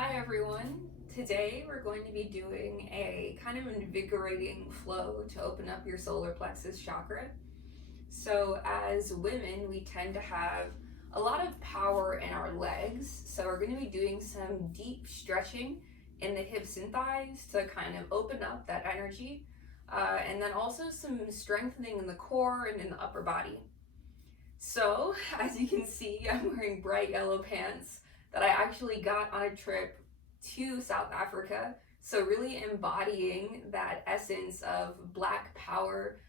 Hi everyone. Today we're going to be doing a kind of invigorating flow to open up your solar plexus chakra. So as women, we tend to have a lot of power in our legs. So we're going to be doing some deep stretching in the hips and thighs to kind of open up that energy. And then also some strengthening in the core and in the upper body. So as you can see, I'm wearing bright yellow pants that I actually got on a trip to South Africa. So really embodying that essence of Black power,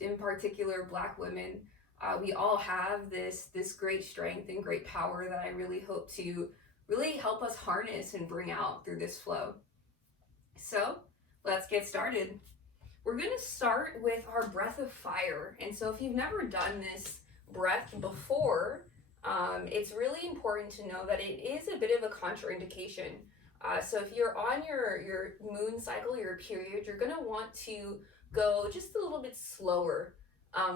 in particular Black women. We all have this great strength and great power that I really hope to really help us harness and bring out through this flow. So let's get started. We're going to start with our breath of fire. And so if you've never done this breath before, it's really important to know that it is a bit of a contraindication. So if you're on your moon cycle, your period, you're going to want to go just a little bit slower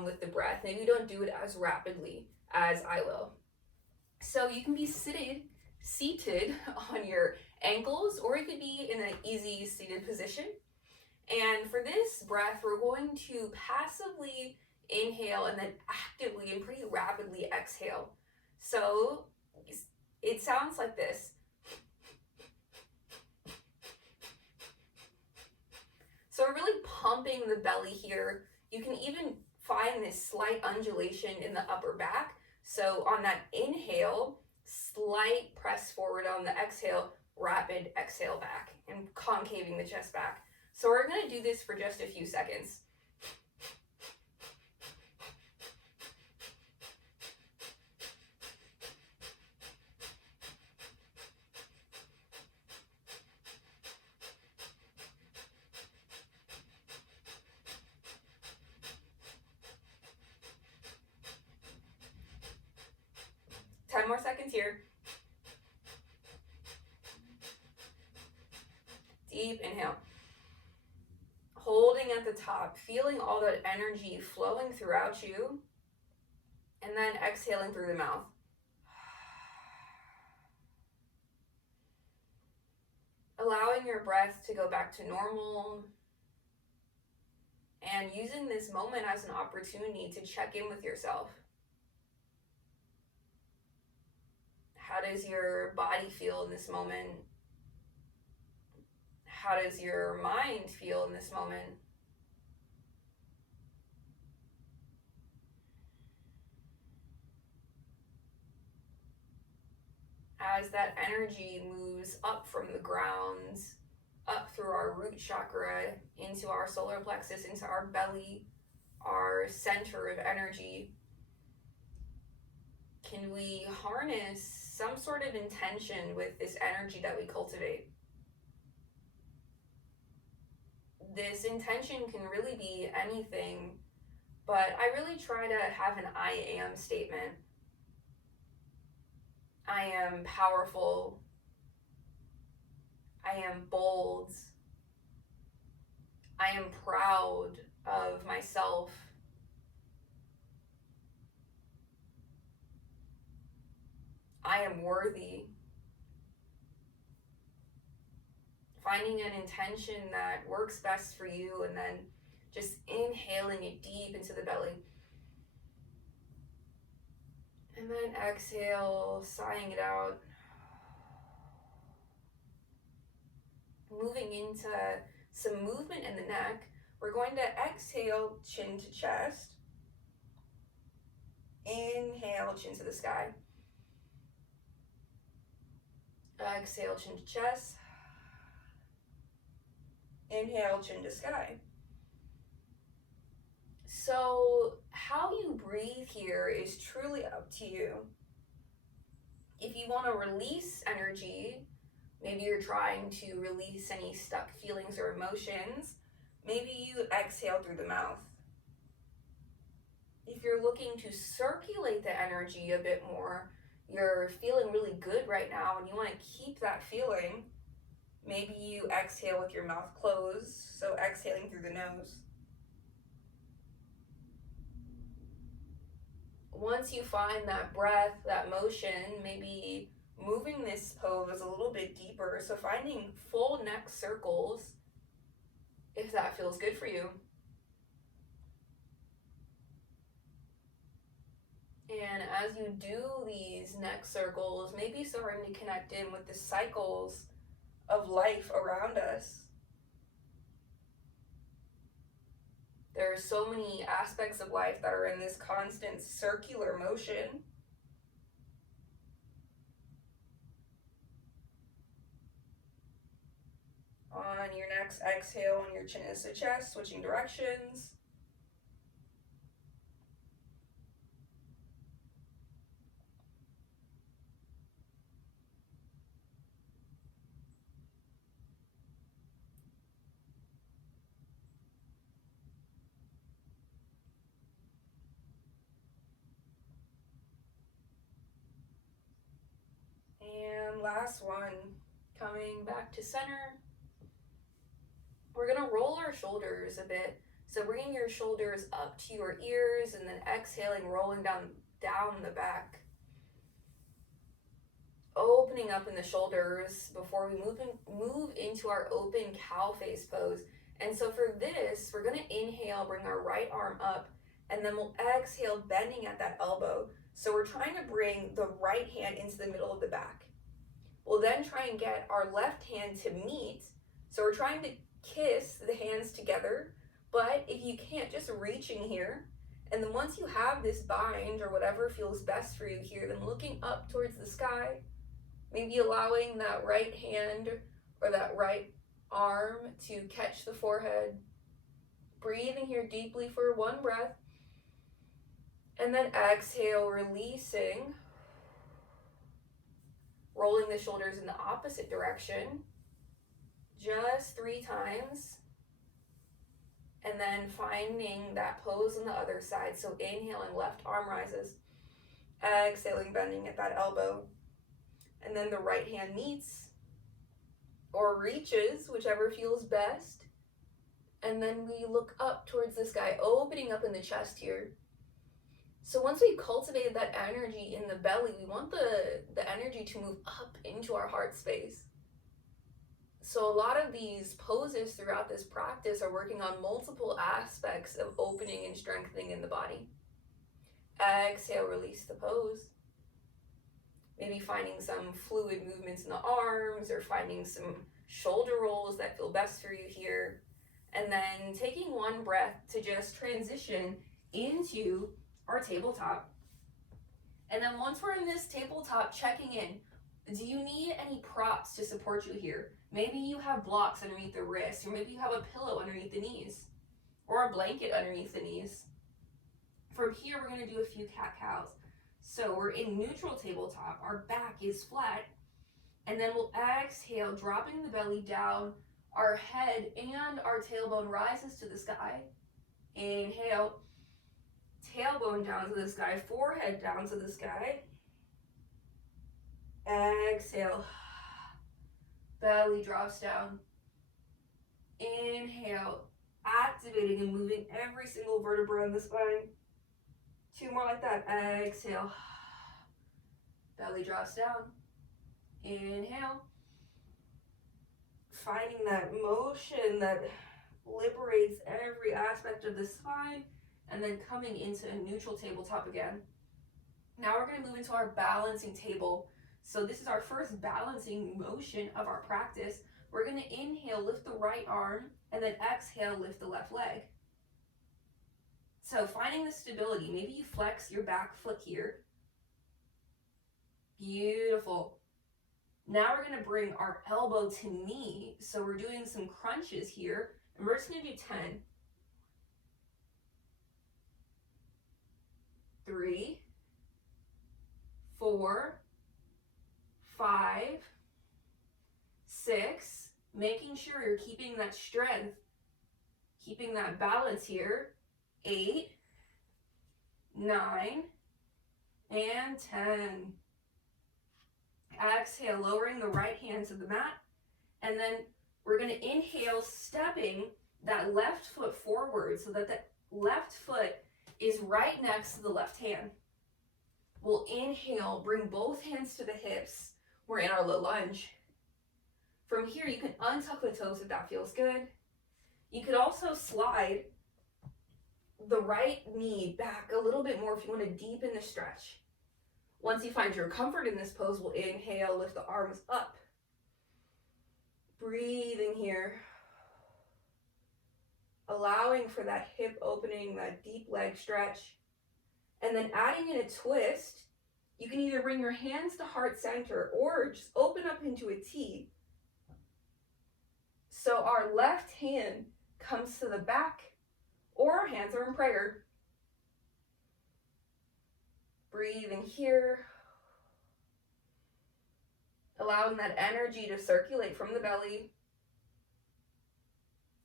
with the breath. Maybe don't do it as rapidly as I will. So you can be seated on your ankles, or you could be in an easy seated position. And for this breath, we're going to passively inhale and then actively and pretty rapidly exhale. So it sounds like this. So we're really pumping the belly here. You can even find this slight undulation in the upper back. So on that inhale, slight press forward. On the exhale, rapid exhale back and concaving the chest back. So we're going to do this for just a few seconds. More seconds here. Deep inhale. Holding at the top, feeling all that energy flowing throughout you, and then exhaling through the mouth. Allowing your breath to go back to normal, and using this moment as an opportunity to check in with yourself. How does your body feel in this moment? How does your mind feel in this moment? As that energy moves up from the ground, up through our root chakra, into our solar plexus, into our belly, our center of energy, can we harness some sort of intention with this energy that we cultivate? This intention can really be anything, but I really try to have an I am statement. I am powerful. I am bold. I am proud of myself. I am worthy. Finding an intention that works best for you, and then just inhaling it deep into the belly. And then exhale, sighing it out. Moving into some movement in the neck. We're going to exhale, chin to chest. Inhale, chin to the sky. Exhale, chin to chest. Inhale, chin to sky. So how you breathe here is truly up to you. If you want to release energy, maybe you're trying to release any stuck feelings or emotions, maybe you exhale through the mouth. If you're looking to circulate the energy a bit more, you're feeling really good right now and you want to keep that feeling, maybe you exhale with your mouth closed, so exhaling through the nose. Once you find that breath, that motion, maybe moving this pose a little bit deeper. So finding full neck circles, if that feels good for you. And as you do these neck circles, maybe starting to connect in with the cycles of life around us. There are so many aspects of life that are in this constant circular motion. On your next exhale, on your chin is to chest, switching directions. And last one, coming back to center. We're gonna roll our shoulders a bit. So bringing your shoulders up to your ears and then exhaling, rolling down the back. Opening up in the shoulders before we move into our open cow face pose. And so for this, we're gonna inhale, bring our right arm up, and then we'll exhale, bending at that elbow. So we're trying to bring the right hand into the middle of the back. We'll then try and get our left hand to meet. So we're trying to kiss the hands together, but if you can't, just reaching here. And then once you have this bind or whatever feels best for you here, then looking up towards the sky, maybe allowing that right hand or that right arm to catch the forehead. Breathing here deeply for one breath. And then exhale, releasing. Rolling the shoulders in the opposite direction. Just 3 times. And then finding that pose on the other side. So inhaling, left arm rises. Exhaling, bending at that elbow. And then the right hand meets or reaches, whichever feels best. And then we look up towards the sky, opening up in the chest here. So once we've cultivated that energy in the belly, we want the energy to move up into our heart space. So a lot of these poses throughout this practice are working on multiple aspects of opening and strengthening in the body. Exhale, release the pose. Maybe finding some fluid movements in the arms or finding some shoulder rolls that feel best for you here. And then taking one breath to just transition into our tabletop. And then once we're in this tabletop, checking in. Do you need any props to support you here? Maybe you have blocks underneath the wrists, or maybe you have a pillow underneath the knees, or a blanket underneath the knees. From here, we're gonna do a few cat-cows. So we're in neutral tabletop, our back is flat, and then we'll exhale, dropping the belly down, our head and our tailbone rises to the sky. Inhale, tailbone down to the sky, forehead down to the sky. Exhale, belly drops down. Inhale, activating and moving every single vertebra in the spine. 2 more like that. Exhale, belly drops down. Inhale, finding that motion that liberates every aspect of the spine, and then coming into a neutral tabletop again. Now we're going to move into our balancing table. So this is our first balancing motion of our practice. We're going to inhale, lift the right arm, and then exhale, lift the left leg. So finding the stability, maybe you flex your back foot here. Beautiful. Now we're going to bring our elbow to knee. So we're doing some crunches here, and we're just going to do 10. 3, 4, 5, 6, making sure you're keeping that strength, keeping that balance here. 8, 9, and 10. Exhale, lowering the right hand to the mat, and then we're going to inhale, stepping that left foot forward so that the left foot is right next to the left hand. We'll inhale, bring both hands to the hips. We're in our low lunge. From here, you can untuck the toes if that feels good. You could also slide the right knee back a little bit more if you want to deepen the stretch. Once you find your comfort in this pose, we'll inhale, lift the arms up. Breathing here. Allowing for that hip opening, that deep leg stretch. And then adding in a twist, you can either bring your hands to heart center or just open up into a T. So our left hand comes to the back, or our hands are in prayer. Breathing here. Allowing that energy to circulate from the belly.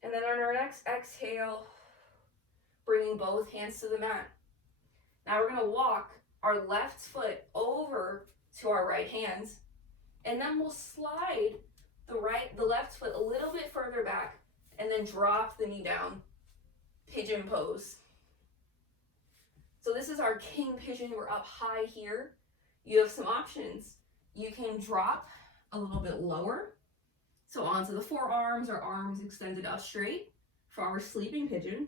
And then on our next exhale, bringing both hands to the mat. Now we're going to walk our left foot over to our right hands, and then we'll slide the left foot a little bit further back, and then drop the knee down. Pigeon pose. So this is our king pigeon. We're up high here. You have some options. You can drop a little bit lower, so onto the forearms or arms extended up straight for our sleeping pigeon.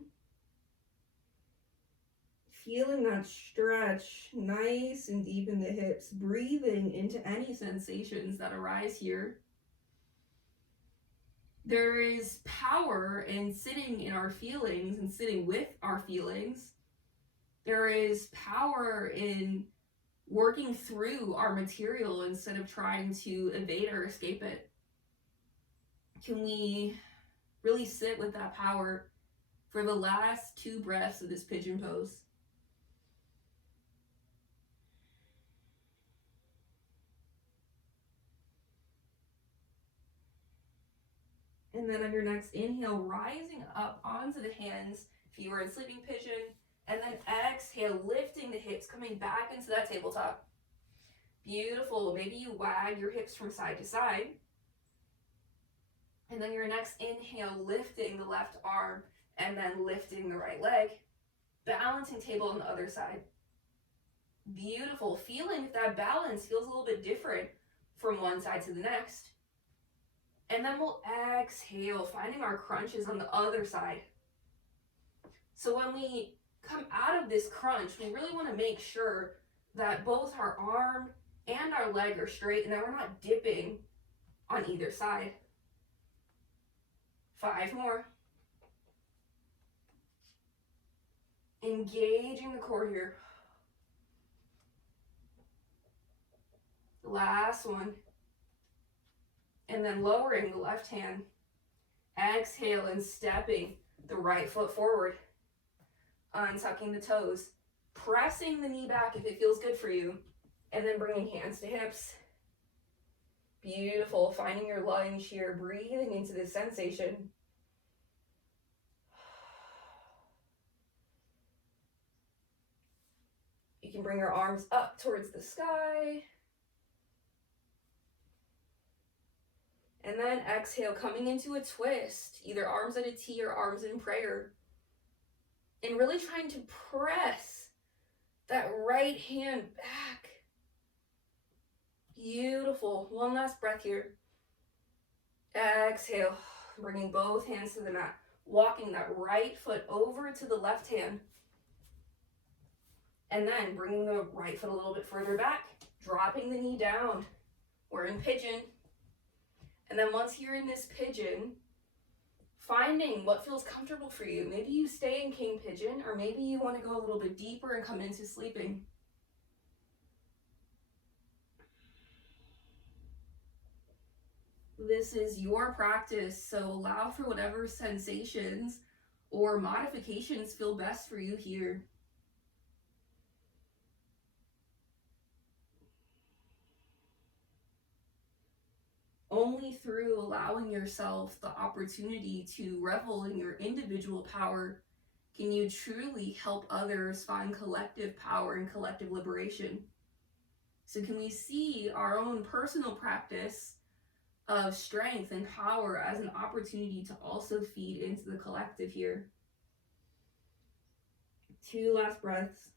Feeling that stretch nice and deep in the hips, breathing into any sensations that arise here. There is power in sitting in our feelings and sitting with our feelings. There is power in working through our material instead of trying to evade or escape it. Can we really sit with that power for the last 2 breaths of this pigeon pose? And then on your next inhale, rising up onto the hands if you were in sleeping pigeon, and then exhale, lifting the hips, coming back into that tabletop. Beautiful. Maybe you wag your hips from side to side. And then your next inhale, lifting the left arm, and then lifting the right leg. Balancing table on the other side. Beautiful. Feeling if that balance feels a little bit different from one side to the next. And then we'll exhale, finding our crunches on the other side. So when we come out of this crunch, we really want to make sure that both our arm and our leg are straight and that we're not dipping on either side. 5 more. Engaging the core here. Last one. And then lowering the left hand. Exhale and stepping the right foot forward. Untucking the toes. Pressing the knee back if it feels good for you. And then bringing hands to hips. Beautiful. Finding your lunge here. Breathing into this sensation. You can bring your arms up towards the sky. And then exhale, coming into a twist, either arms at a T or arms in prayer. And really trying to press that right hand back. Beautiful. One last breath here. Exhale, bringing both hands to the mat. Walking that right foot over to the left hand. And then bringing the right foot a little bit further back. Dropping the knee down. We're in pigeon. And then once you're in this pigeon, finding what feels comfortable for you. Maybe you stay in king pigeon, or maybe you want to go a little bit deeper and come into sleeping. This is your practice, so allow for whatever sensations or modifications feel best for you here. Only through allowing yourself the opportunity to revel in your individual power can you truly help others find collective power and collective liberation. So can we see our own personal practice of strength and power as an opportunity to also feed into the collective here? 2 last breaths.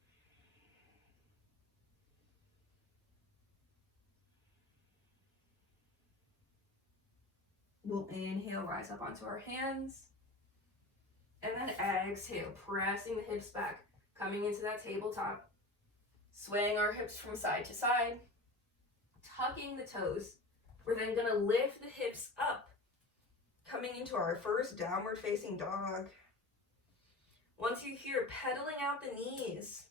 We'll inhale, rise up onto our hands. And then exhale, pressing the hips back, coming into that tabletop. Swaying our hips from side to side, tucking the toes. We're then going to lift the hips up, coming into our first downward facing dog. Once you're here, pedaling out the knees.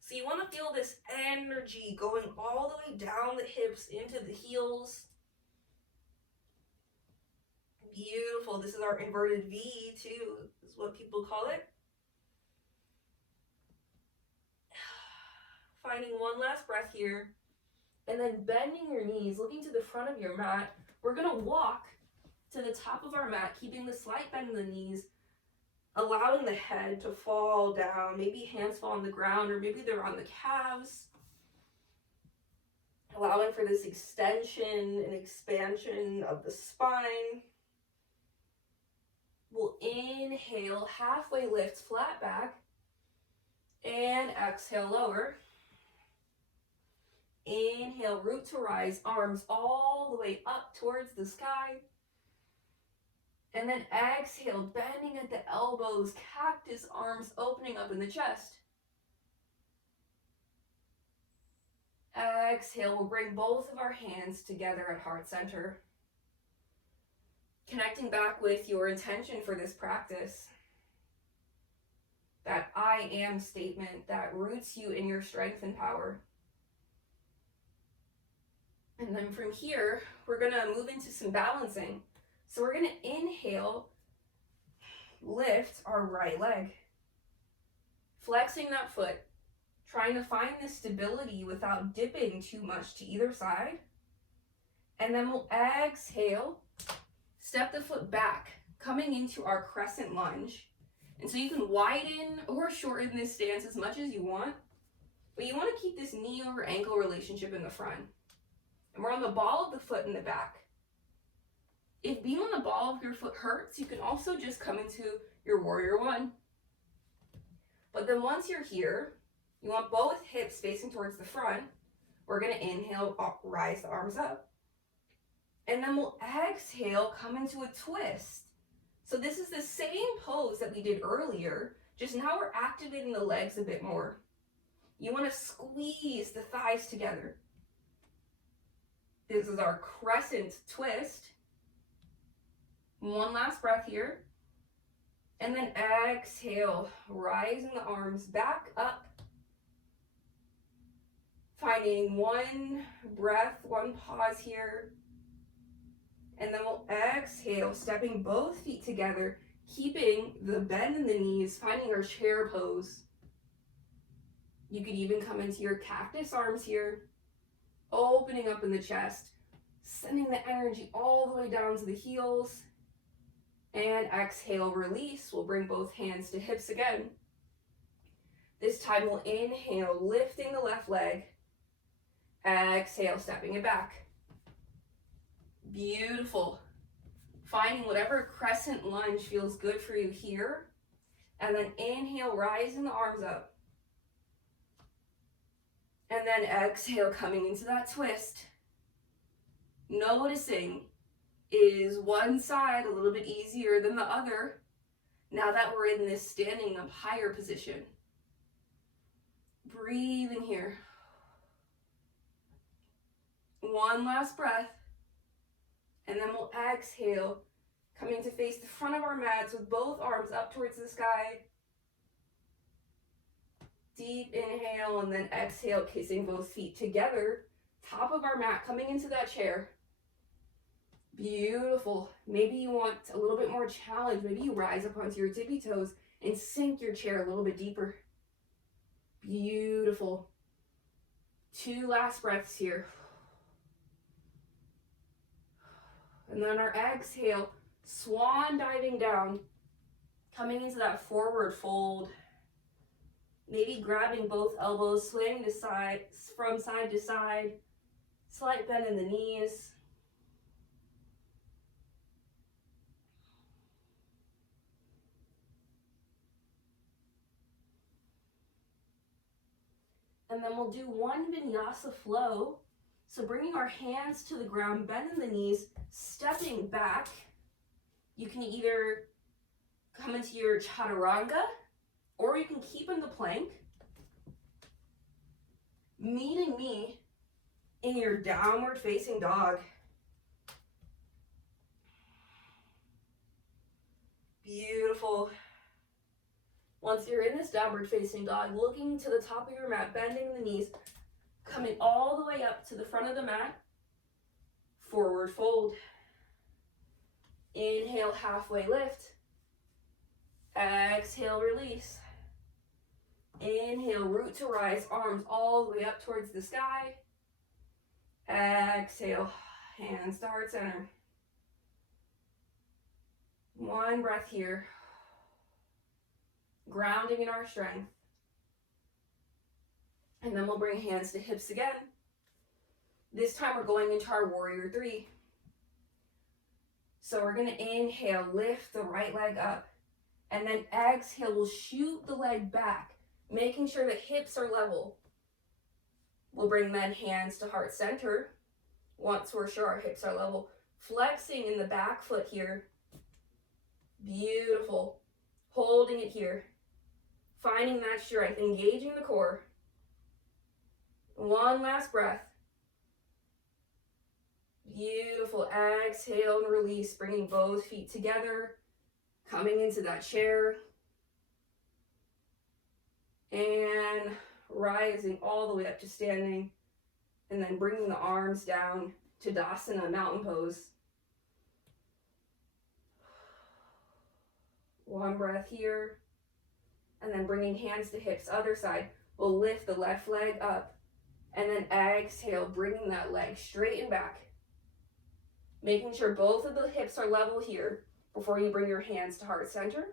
So you want to feel this energy going all the way down the hips into the heels. Beautiful. This is our inverted V too, is what people call it. Finding one last breath here. And then bending your knees, looking to the front of your mat. We're going to walk to the top of our mat, keeping the slight bend in the knees, allowing the head to fall down. Maybe hands fall on the ground, or maybe they're on the calves. Allowing for this extension and expansion of the spine. We'll inhale, halfway lift, flat back. And exhale, lower. Inhale, root to rise, arms all the way up towards the sky. And then exhale, bending at the elbows, cactus arms opening up in the chest. Exhale, we'll bring both of our hands together at heart center. Connecting back with your intention for this practice. That I am statement that roots you in your strength and power. And then from here, we're going to move into some balancing. So we're going to inhale, lift our right leg. Flexing that foot, trying to find this stability without dipping too much to either side. And then we'll exhale, step the foot back, coming into our Crescent Lunge. And so you can widen or shorten this stance as much as you want, but you want to keep this knee over ankle relationship in the front. And we're on the ball of the foot in the back. If being on the ball of your foot hurts, you can also just come into your warrior one. But then once you're here, you want both hips facing towards the front. We're going to inhale, rise the arms up. And then we'll exhale, come into a twist. So this is the same pose that we did earlier, just now we're activating the legs a bit more. You want to squeeze the thighs together. This is our Crescent Twist. One last breath here. And then exhale, rising the arms back up. Finding one breath, one pause here. And then we'll exhale, stepping both feet together, keeping the bend in the knees, finding our chair pose. You could even come into your cactus arms here, opening up in the chest, sending the energy all the way down to the heels. And exhale, release. We'll bring both hands to hips again. This time we'll inhale, lifting the left leg. Exhale, stepping it back. Beautiful. Finding whatever Crescent Lunge feels good for you here. And then inhale, rising the arms up. And then exhale, coming into that twist. Noticing, is one side a little bit easier than the other now that we're in this standing up higher position? Breathe in here. One last breath. And then we'll exhale, coming to face the front of our mats with both arms up towards the sky. Deep inhale and then exhale, kissing both feet together. Top of our mat, coming into that chair. Beautiful. Maybe you want a little bit more challenge. Maybe you rise up onto your tippy toes and sink your chair a little bit deeper. Beautiful. Two last breaths here. And then our exhale, swan diving down, coming into that forward fold. Maybe grabbing both elbows, swaying to side, from side to side. Slight bend in the knees. And then we'll do one Vinyasa Flow. So bringing our hands to the ground, bending the knees, stepping facing back, you can either come into your chaturanga, or you can keep in the plank, meeting me in your downward facing dog. Beautiful. Once you're in this downward facing dog, looking to the top of your mat, bending the knees, coming all the way up to the front of the mat, forward fold. Inhale, halfway lift. Exhale, release. Inhale, root to rise, arms all the way up towards the sky. Exhale, hands to heart center. One breath here. Grounding in our strength. And then we'll bring hands to hips again. This time we're going into our warrior three. So we're going to inhale, lift the right leg up. And then exhale, we'll shoot the leg back, making sure the hips are level. We'll bring then hands to heart center. Once we're sure our hips are level. Flexing in the back foot here. Beautiful. Holding it here. Finding that strength, engaging the core. One last breath. Beautiful. Exhale and release, bringing both feet together, coming into that chair, and rising all the way up to standing, and then bringing the arms down to Tadasana, mountain pose. One breath here, and then bringing hands to hips, other side. We'll lift the left leg up, and then exhale, bringing that leg straight and back. Making sure both of the hips are level here before you bring your hands to heart center.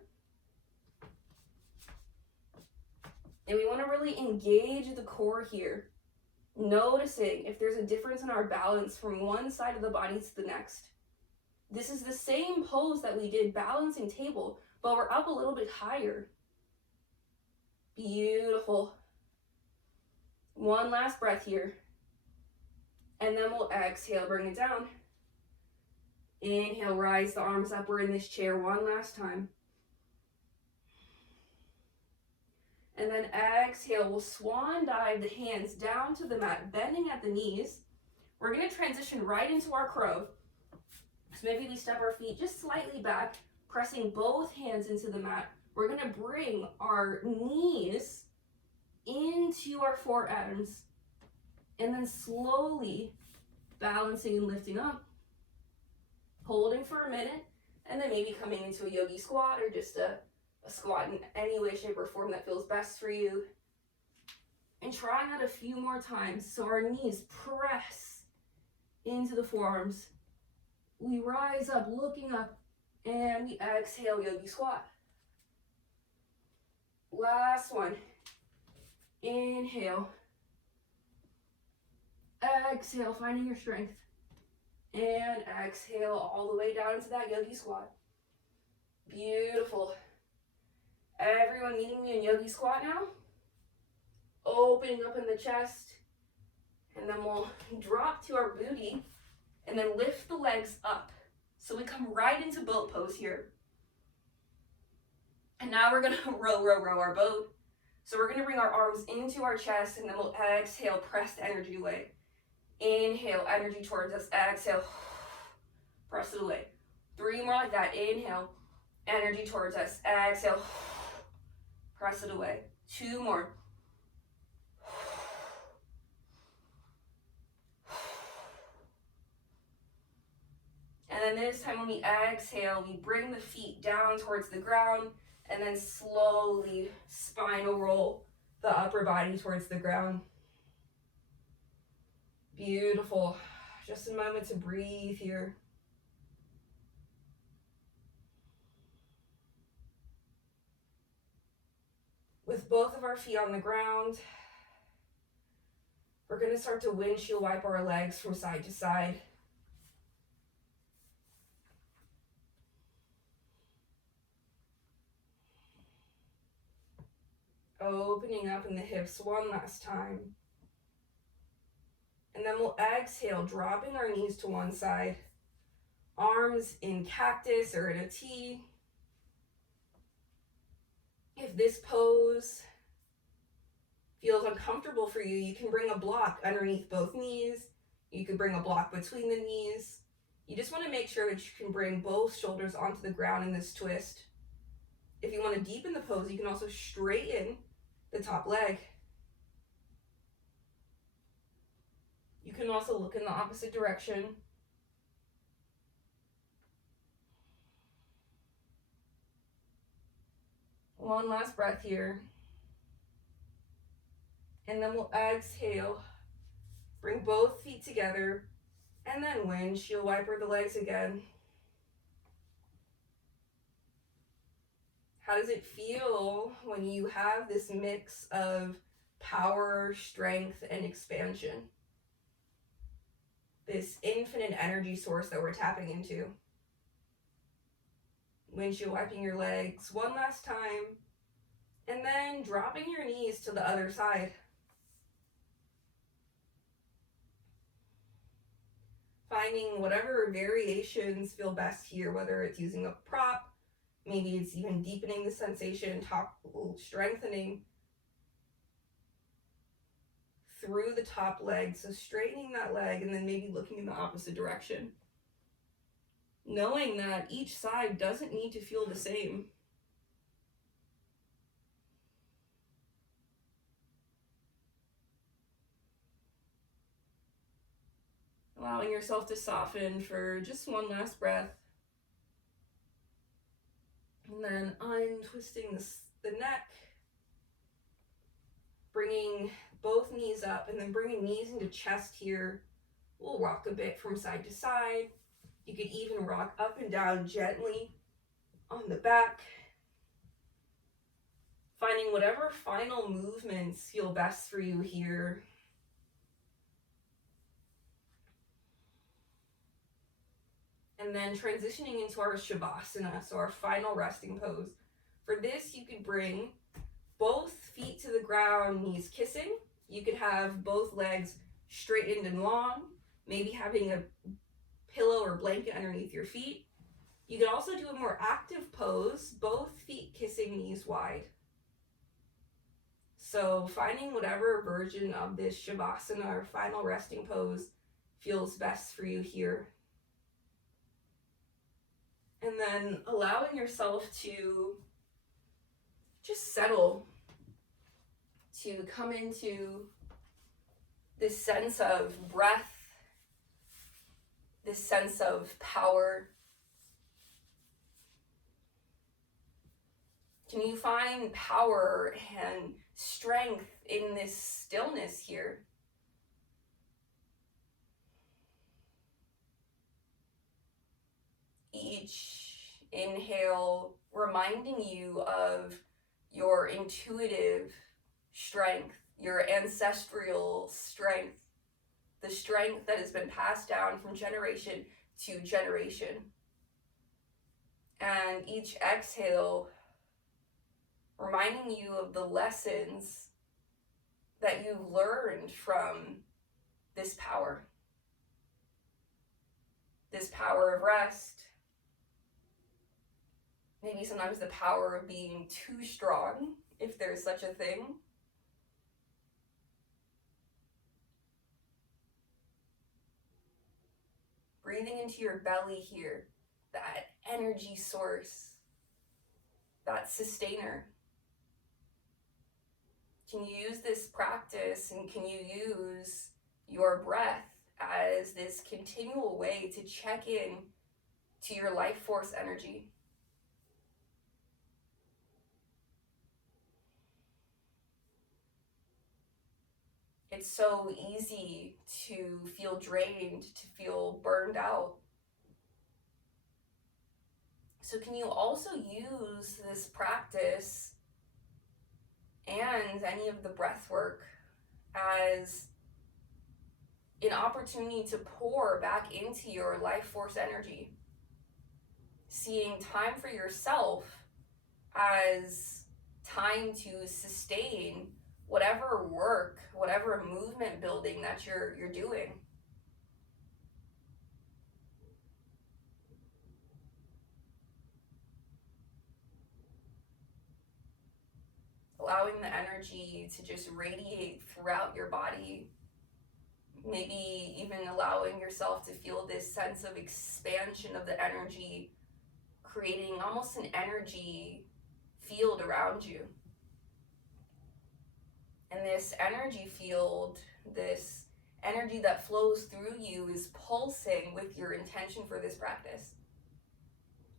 And we want to really engage the core here, noticing if there's a difference in our balance from one side of the body to the next. This is the same pose that we did balancing table, but we're up a little bit higher. Beautiful. One last breath here. And then we'll exhale, bring it down. Inhale, rise the arms up. We're in this chair one last time. And then exhale, we'll swan dive the hands down to the mat, bending at the knees. We're going to transition right into our crow. So maybe we step our feet just slightly back, pressing both hands into the mat. We're going to bring our knees into our forearms, and then slowly balancing and lifting up. Holding for a minute, and then maybe coming into a yogi squat or just a squat in any way, shape, or form that feels best for you. And trying that a few more times so our knees press into the forearms. We rise up, looking up, and we exhale, yogi squat. Last one. Inhale. Exhale, finding your strength. And exhale all the way down into that yogi squat. Beautiful. Everyone meeting me in yogi squat now. Opening up in the chest. And then we'll drop to our booty and then lift the legs up. So we come right into boat pose here. And now we're going to row our boat. So we're going to bring our arms into our chest, and then we'll exhale, press the energy away. Inhale, energy towards us. Exhale, press it away. 3 more like that. Inhale, energy towards us. Exhale, press it away. 2 more. And then this time when we exhale, we bring the feet down towards the ground, and then slowly spinal roll the upper body towards the ground. Beautiful. Just a moment to breathe here. With both of our feet on the ground, we're going to start to windshield wipe our legs from side to side. Opening up in the hips one last time. And then we'll exhale, dropping our knees to one side. Arms arms in cactus or in a T. If this pose feels uncomfortable for you, you can bring a block underneath both knees. You could bring a block between the knees. You just want to make sure that you can bring both shoulders onto the ground in this twist. If you want to deepen the pose, you can also straighten the top leg. You can also look in the opposite direction. One last breath here. And then we'll exhale. Bring both feet together. And then windshield wiper the legs again. How does it feel when you have this mix of power, strength, and expansion? This infinite energy source that we're tapping into. Windshield wiping your legs one last time, and then dropping your knees to the other side. Finding whatever variations feel best here, whether it's using a prop, maybe it's even deepening the sensation, strengthening through the top leg. So straightening that leg and then maybe looking in the opposite direction. Knowing that each side doesn't need to feel the same. Allowing yourself to soften for just one last breath. And then untwisting the neck. Bringing both knees up and then bringing knees into chest here. We'll rock a bit from side to side. You could even rock up and down gently on the back. Finding whatever final movements feel best for you here. And then transitioning into our Shavasana, so our final resting pose. For this, you could bring both feet to the ground, knees kissing. You could have both legs straightened and long, maybe having a pillow or blanket underneath your feet. You could also do a more active pose, both feet kissing, knees wide. So finding whatever version of this Shavasana or final resting pose feels best for you here. And then allowing yourself to just settle, to come into this sense of breath, this sense of power. Can you find power and strength in this stillness here? Each inhale reminding you of your intuitive strength, your ancestral strength, the strength that has been passed down from generation to generation. And each exhale reminding you of the lessons that you've learned from this power of rest. Maybe sometimes the power of being too strong, if there's such a thing. Breathing into your belly here, that energy source, that sustainer. Can you use this practice and can you use your breath as this continual way to check in to your life force energy? It's so easy to feel drained, to feel burned out. So can you also use this practice and any of the breath work as an opportunity to pour back into your life force energy? Seeing time for yourself as time to sustain whatever work, whatever movement building that you're doing. allowing the energy to just radiate throughout your body. Maybe even allowing yourself to feel this sense of expansion of the energy, creating almost an energy field around you. And this energy field, this energy that flows through you, is pulsing with your intention for this practice.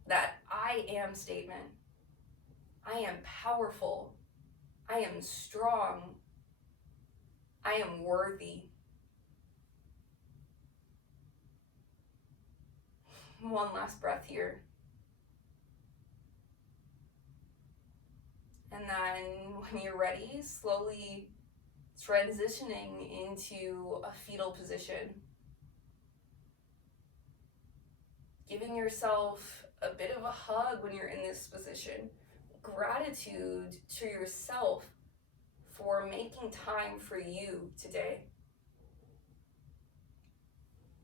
That I am statement. I am powerful. I am strong. I am worthy. One last breath here. And then when you're ready, slowly transitioning into a fetal position. Giving yourself a bit of a hug when you're in this position. Gratitude to yourself for making time for you today.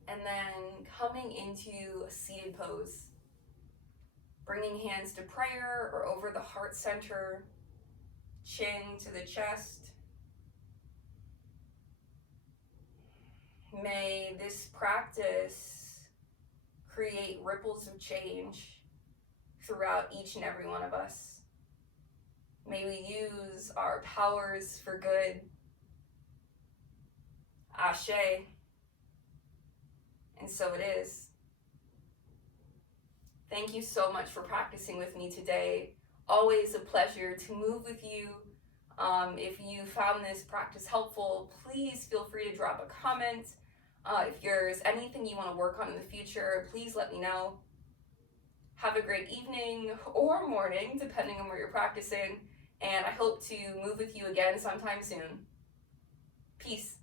And then coming into a seated pose. Bringing hands to prayer or over the heart center. Chin to the chest. May this practice create ripples of change throughout each and every one of us. May we use our powers for good. Ashe. And so it is. Thank you so much for practicing with me today. Always a pleasure to move with you. If you found this practice helpful, please feel free to drop a comment. If there's anything you want to work on in the future, please let me know. Have a great evening or morning, depending on where you're practicing. And I hope to move with you again sometime soon. Peace.